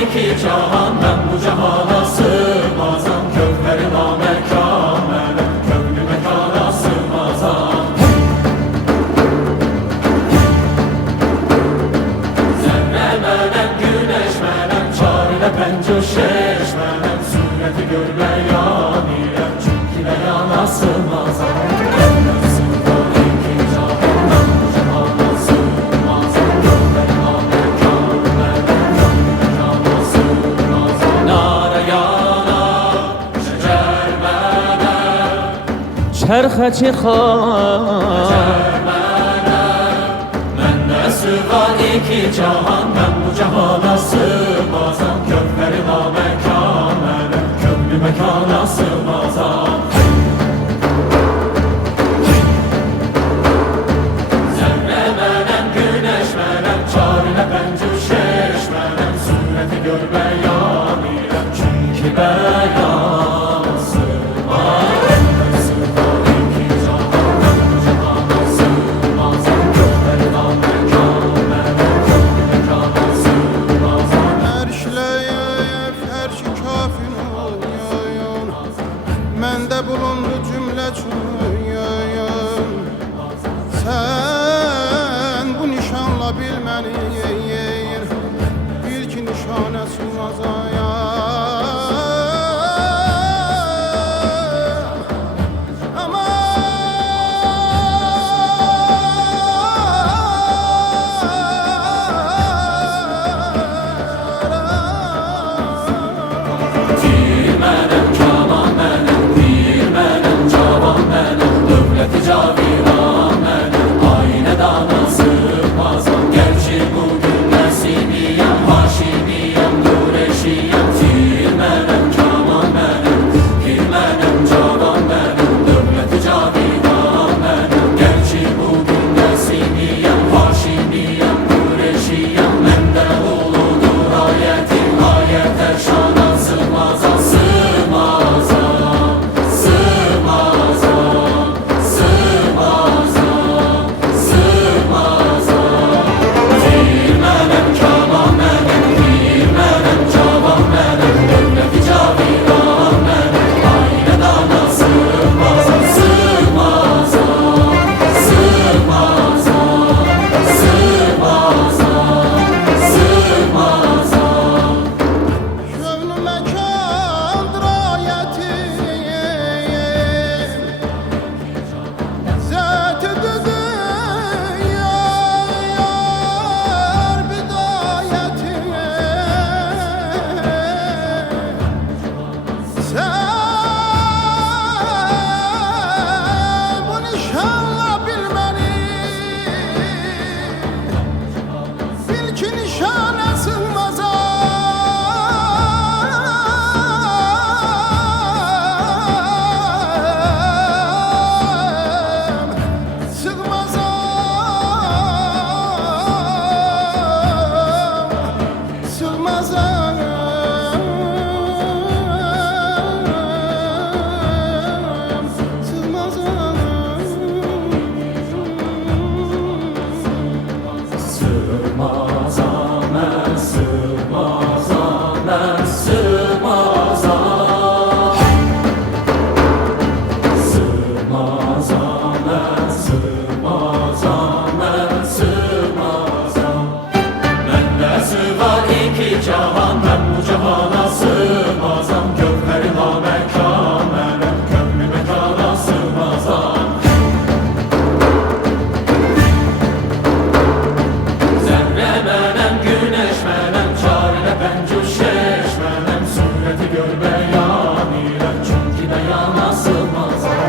iki cahan ben bu cahana sığmazam. Kökleri namekan benim, köklü mekana sığmazam. Zerre menem, güneş menem, çarine pencuşeş menem. Sureti görmeyan ilem, çünkü de yana sığmazam. Çerxe çıkar Mende sığar iki cahan, ben bu cahana sığmazam. Kökleri namekan benim, köklü mekana sığmazam. Zerre menem, güneş menem, çarine pencuşeş menem. Sureti görmeyan ilem, çünkü beyan sığmaz. Məndə bulundu cümlə çürüyün. Sən bu nişanla bilməni bil ki nişanə sığmazayam. Caviran benim, ayne dana sığmazam. Gerçi bugün Nesimiyem, Haşimiyem, Nureşiyem. Tir menem, kaman benim, pir menem, cavan benim. Devleti caviran benim, gerçi bugün Nesimiyem, Haşimiyem, Nureşiyem. Mende uludur ayetim, ayet erşana sığmazam. Sığmazam, sığmazam. Cahan ben bu cahana sığmazam. Kökleri namekan benim, köklü mekana sığmazam. Zerre menem, güneş menem, çarine pencuşeş menem. Sureti görmeyan ilem, çünkü de yana sığmazam.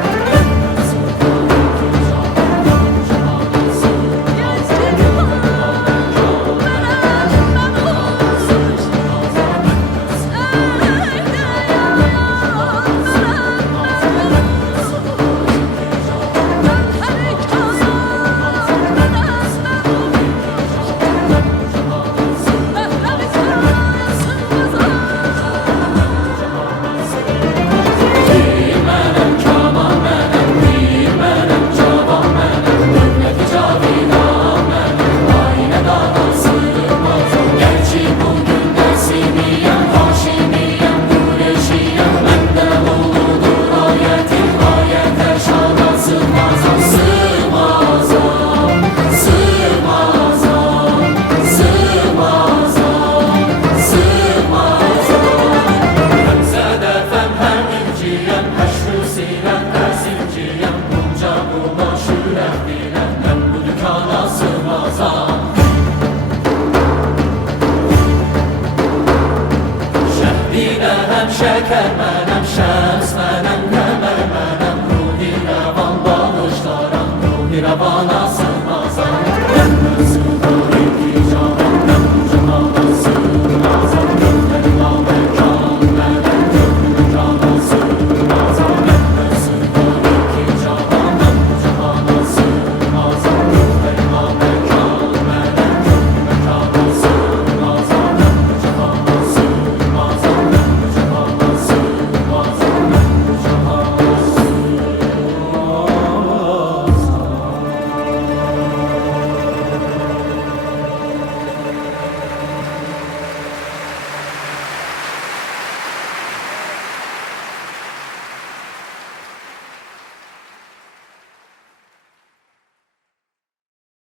Dilə həm şəkər mənəm, şəms mənəm,